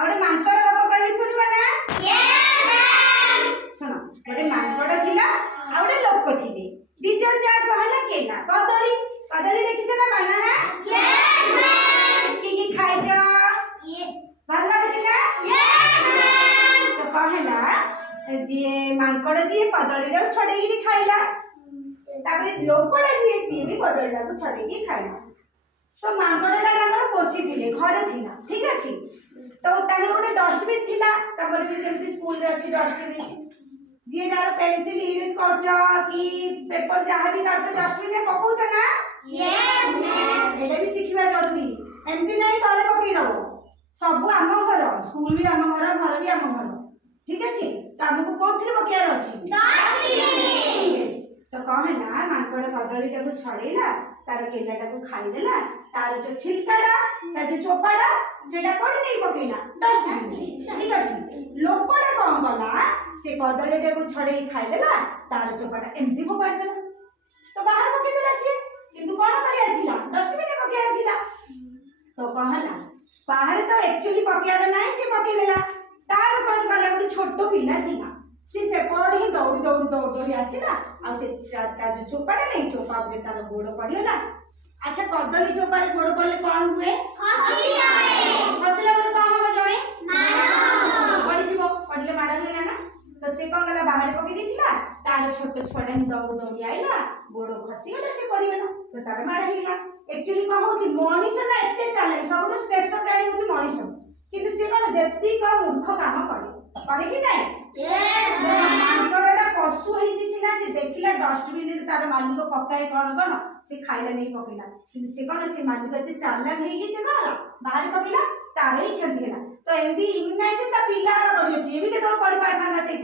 और मांकड़ गप कहबी सुनिबा ना सुनो गोटे मांकड़ थिला आ गोटे लोक थिले दी जण जा कहला केला कदली कदली देखिछ ना बनाना की खाइछ भल लागछ ना तो कहला जे मांकड़ जे कदली रे छडेई खाइला तापरे लोकड़ा जे सी भी कदली को छडेई खाइला तो मांकड़टा तांकर पोषी थिले घरे थिला ठीक अछि तो तांकर गोटे डस्टबिन थिला तांकर भी जेमति स्कूल रे अछि डस्टबिन जे जार पेंसिल यूज करछ कि पेपर जहा भी करछ डस्टबिन में पकाउछ ना यस मैम एटा भी सिखिबा जरूरी एमति नै तले पकई दबो सब आम घर स्कूल भी आम घर भी आम घर ठीक अछि तो हमको कोठरी पकेयार अछि डस्टबिन तो कहे ना मांकड़ कदलीटा को छड़ेला तार केलाटा को खाई देला तार जो छिलकाटा तार जो चोपाटा सेटा कोठी नहीं पकेला डस्टबिन ठीक अछि लोकटा कोन कला से कदलीटा को छड़ेई खाई देला तार चोपाटा एमती फोपाड़ देला तो बाहर पके देला से किंतु कोन करिया थिला डस्टबिन में पकेया थिला तो कहला बाहर तो एक्चुअली पकेयार नाही से पके देला तार कोन कला एक छोटो पिला थिला से पड़ ही दौड़ी आसला आ से जो चोपाटा नहीं चोपा उपरे तार गोड़ पड़िगला अच्छा कदली चोपा रे गोड़ पड़ले कोन हुए हसिला बोले तो हम जणे माड़ पड़ी जीवो पड़ले माड़ होला ना तो से कोन गला बाहर पके दिथिला तार छोटो छोटा ही दौड़ी आइला गोड़ खसी गला से पड़िगला तो तार माड़ हिला एक्चुअली को होची मनीष ना एते चाले सब श्रेष्ठ प्राणी होची मनीष किंतु से कोन जत्ती का मूर्ख काम करे कि नहीं यस मांकड़टा पशु होईची सिना से देखिला डस्टबिन रे तार मालिक पकाई कोन से खाइला नहीं पकेला किंतु से कोन से मालिक एते चालाक हेई कि से कोन बाहर पकेला तार ही क्षति होला तो एमदी इमनाइ जे ता पिला रो करियो से भी के तो पड़ पारना से